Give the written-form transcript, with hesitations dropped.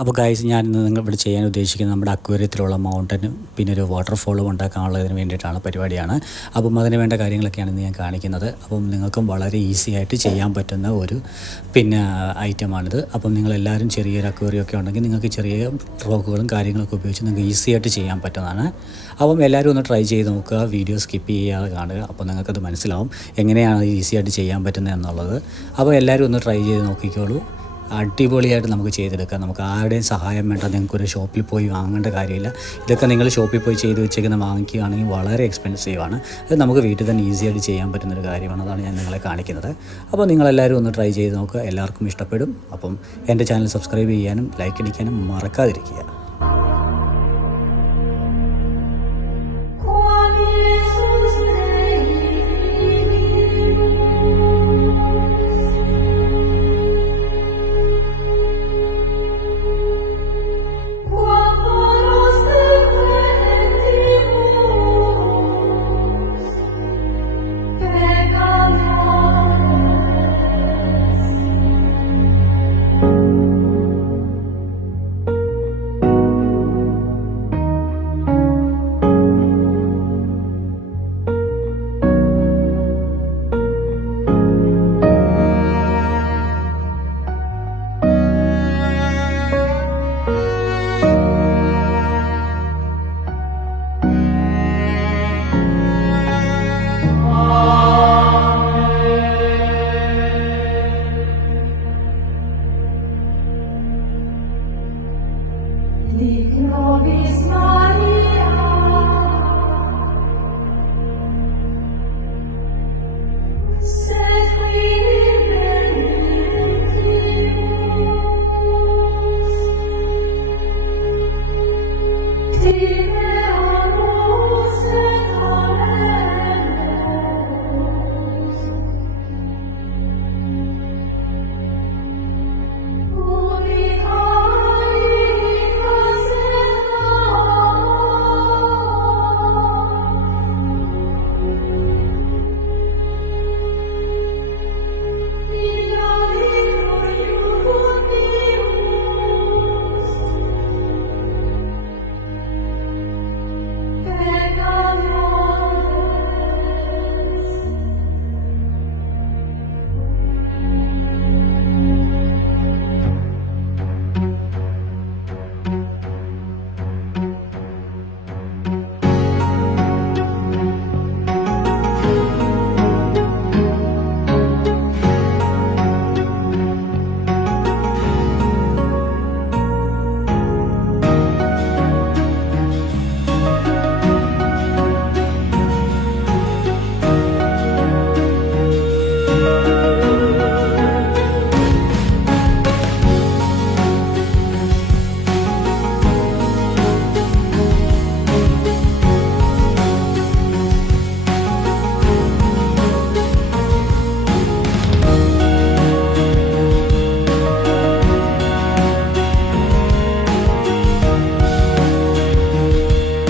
അപ്പോൾ ഗൈസ് ഞാൻ ഇന്ന് ഇവിടെ ചെയ്യാൻ ഉദ്ദേശിക്കുന്നത് നമ്മുടെ അക്വേറിയത്തിലുള്ള മൗണ്ടനും പിന്നെ ഒരു വാട്ടർഫോളും ഉണ്ടാക്കാനുള്ളതിന് വേണ്ടിയിട്ടാണ് പരിപാടിയാണ്. അപ്പം അതിന് വേണ്ട കാര്യങ്ങളൊക്കെയാണ് ഇന്ന് ഞാൻ കാണിക്കുന്നത്. അപ്പം നിങ്ങൾക്കും വളരെ ഈസി ആയിട്ട് ചെയ്യാൻ പറ്റുന്ന ഒരു ഐറ്റമാണിത്. അപ്പം നിങ്ങളെല്ലാവരും ചെറിയൊരു അക്വേറിയമൊക്കെ ഉണ്ടെങ്കിൽ നിങ്ങൾക്ക് ചെറിയ റോക്കുകളും കാര്യങ്ങളൊക്കെ ഉപയോഗിച്ച് നിങ്ങൾക്ക് ഈസി ആയിട്ട് ചെയ്യാൻ പറ്റുന്നതാണ്. അപ്പം എല്ലാവരും ഒന്ന് ട്രൈ ചെയ്ത് നോക്കുക, വീഡിയോ സ്കിപ്പ് ചെയ്യാതെ കാണുക. അപ്പോൾ നിങ്ങൾക്കത് മനസ്സിലാവും എങ്ങനെയാണ് ഈസി ആയിട്ട് ചെയ്യാൻ പറ്റുന്നത് എന്നുള്ളത്. അപ്പോൾ എല്ലാവരും ഒന്ന് ട്രൈ ചെയ്ത് നോക്കിക്കോളൂ. അടിപൊളിയായിട്ട് നമുക്ക് ചെയ്തെടുക്കാം. നമുക്ക് ആരുടെയും സഹായം വേണ്ട. നിങ്ങൾക്കൊരു ഷോപ്പിൽ പോയി വാങ്ങേണ്ട കാര്യമില്ല. ഇതൊക്കെ നിങ്ങൾ ഷോപ്പിൽ പോയി ചെയ്ത് വെച്ചേക്കുന്ന വാങ്ങിക്കുകയാണെങ്കിൽ വളരെ എക്സ്പെൻസീവാണ്. അത് നമുക്ക് വീട്ടിൽ തന്നെ ഈസി ആയിട്ട് ചെയ്യാൻ പറ്റുന്നൊരു കാര്യമാണ്. അതാണ് ഞാൻ നിങ്ങളെ കാണിക്കുന്നത്. അപ്പോൾ നിങ്ങളെല്ലാവരും ഒന്ന് ട്രൈ ചെയ്ത് നോക്കുക, എല്ലാവർക്കും ഇഷ്ടപ്പെടും. അപ്പം എൻ്റെ ചാനൽ സബ്സ്ക്രൈബ് ചെയ്യാനും ലൈക്ക് അടിക്കാനും മറക്കാതിരിക്കുക.